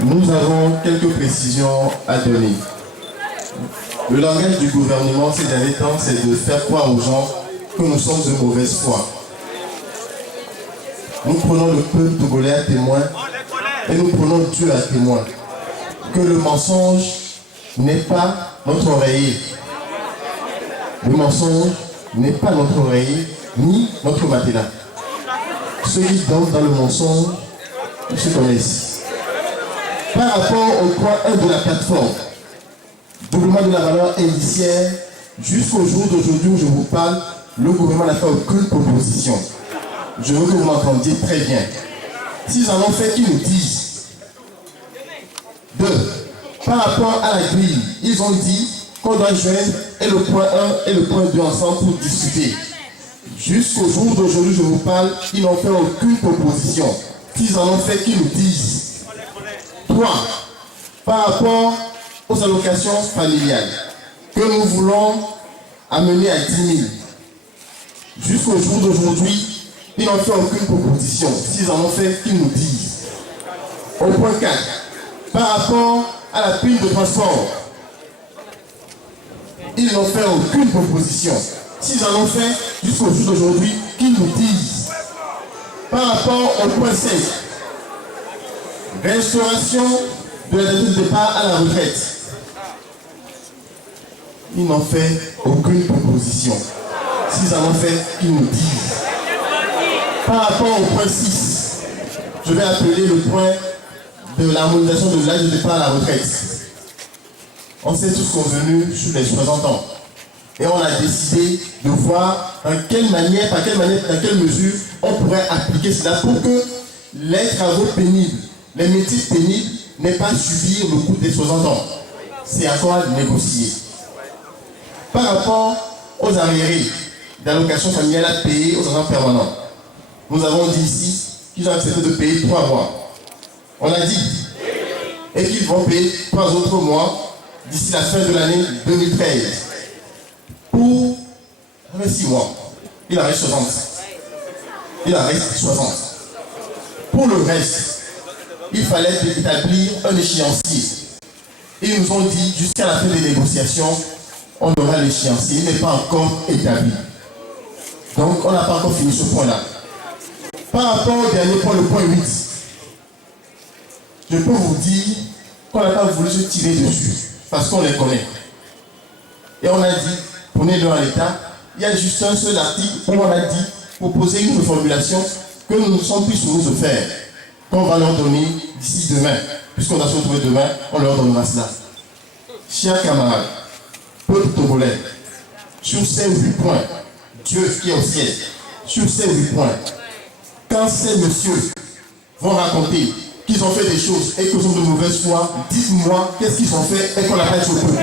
Nous avons quelques précisions à donner. Le langage du gouvernement ces derniers temps, c'est de faire croire aux gens que nous sommes de mauvaise foi. Nous prenons le peuple togolais à témoin et nous prenons Dieu à témoin. Que le mensonge n'est pas notre oreiller. Le mensonge n'est pas notre oreiller ni notre matelas. Ceux qui dorment dans le mensonge se connaissent. Par rapport au point 1 de la plateforme, doublement de la valeur indiciaire, jusqu'au jour d'aujourd'hui où je vous parle, le gouvernement n'a fait aucune proposition. Je veux que vous m'entendiez très bien. S'ils en ont fait, qu'ils nous disent. 2. Par rapport à la grille, ils ont dit qu'on doit joindre et le point 1 et le point 2 ensemble pour discuter. Jusqu'au jour d'aujourd'hui, je vous parle, ils n'ont fait aucune proposition. S'ils en ont fait, qu'ils nous disent. 3. Par rapport aux allocations familiales que nous voulons amener à 10 000. Jusqu'au jour d'aujourd'hui, ils n'ont fait aucune proposition. S'ils en ont fait, qu'ils nous disent. Au point 4. Par rapport à la prime de transport, ils n'ont fait aucune proposition. S'ils en ont fait, jusqu'au jour d'aujourd'hui, qu'ils nous disent. Par rapport au point 5, restauration de la date de départ à la retraite, ils n'ont fait aucune proposition. S'ils en ont fait, qu'ils nous disent. Par rapport au point 6, je vais appeler le point de l'harmonisation de l'âge de départ à la retraite. On s'est tous convenus sur les 60 ans. Et on a décidé de voir dans quelle manière, dans quelle mesure on pourrait appliquer cela pour que les travaux pénibles, les métiers pénibles n'aient pas à subir le coût des 60 ans. C'est encore à négocier. Par rapport aux arriérés d'allocation familiale à payer aux agents permanents, nous avons dit ici qu'ils ont accepté de payer 3 mois. On a dit. Et qu'ils vont payer 3 autres mois d'ici la fin de l'année 2013. Pour 6 mois. Il en reste 60. Il en reste 60. Pour le reste, il fallait établir un échéancier. Ils nous ont dit jusqu'à la fin des négociations, on aura l'échéancier. Il n'est pas encore établi. Donc on n'a pas encore fini ce point-là. Par rapport au dernier point, le point 8, je peux vous dire qu'on n'a pas voulu se tirer dessus, parce qu'on les connaît. Et on a dit, prenez-le en l'état, il y a juste un seul article où on a dit, proposer une reformulation que nous ne sommes plus soumis de faire, qu'on va leur donner d'ici demain. Puisqu'on va se retrouver demain, on leur donnera cela. Chers camarades, peuple togolais, sur ces 8 points, Dieu qui est au ciel, sur ces 8 points, quand ces messieurs vont raconter qu'ils ont fait des choses et qu'ils sont de mauvaise foi, dites-moi qu'est-ce qu'ils ont fait et qu'on n'a pas été au peuple.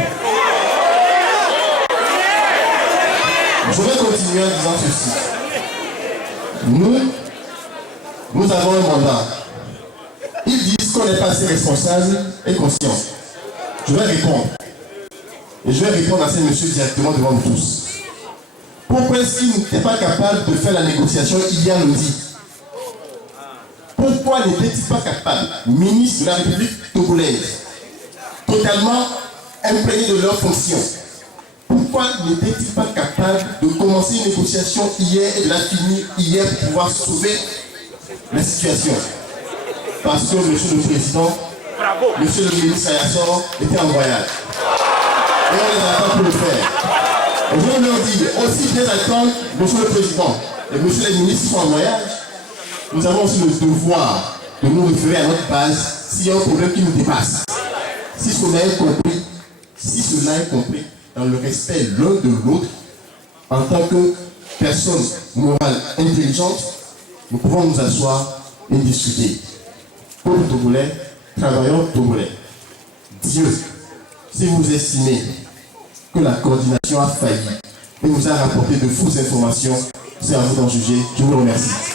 Je vais continuer en disant ceci. Nous avons un mandat. Ils disent qu'on n'est pas assez responsable et conscient. Je vais répondre. Et je vais répondre à ces messieurs directement devant nous tous. Pourquoi est-ce qu'ils n'étaient pas capables de faire la négociation hier lundi? Pourquoi n'étaient-ils pas capables, ministre de la République togolaise, totalement imprégnés de leurs fonctions, pourquoi n'étaient-ils pas capables de commencer une négociation hier et de la finir hier pour pouvoir sauver la situation? Parce que monsieur le président, monsieur le ministre Ayassor était en voyage. Et on les attend pour le faire. Et je leur dis, aussi bien attendre monsieur le président et monsieur les ministres qui sont en voyage, nous avons aussi le devoir de nous référer à notre base s'il y a un problème qui nous dépasse. Si cela est compris dans le respect l'un de l'autre, en tant que personne morale intelligente, nous pouvons nous asseoir et discuter. Peuple togolais, travailleurs togolais, Dieu, si vous estimez que la coordination a failli et vous a rapporté de fausses informations, c'est à vous d'en juger. Je vous remercie.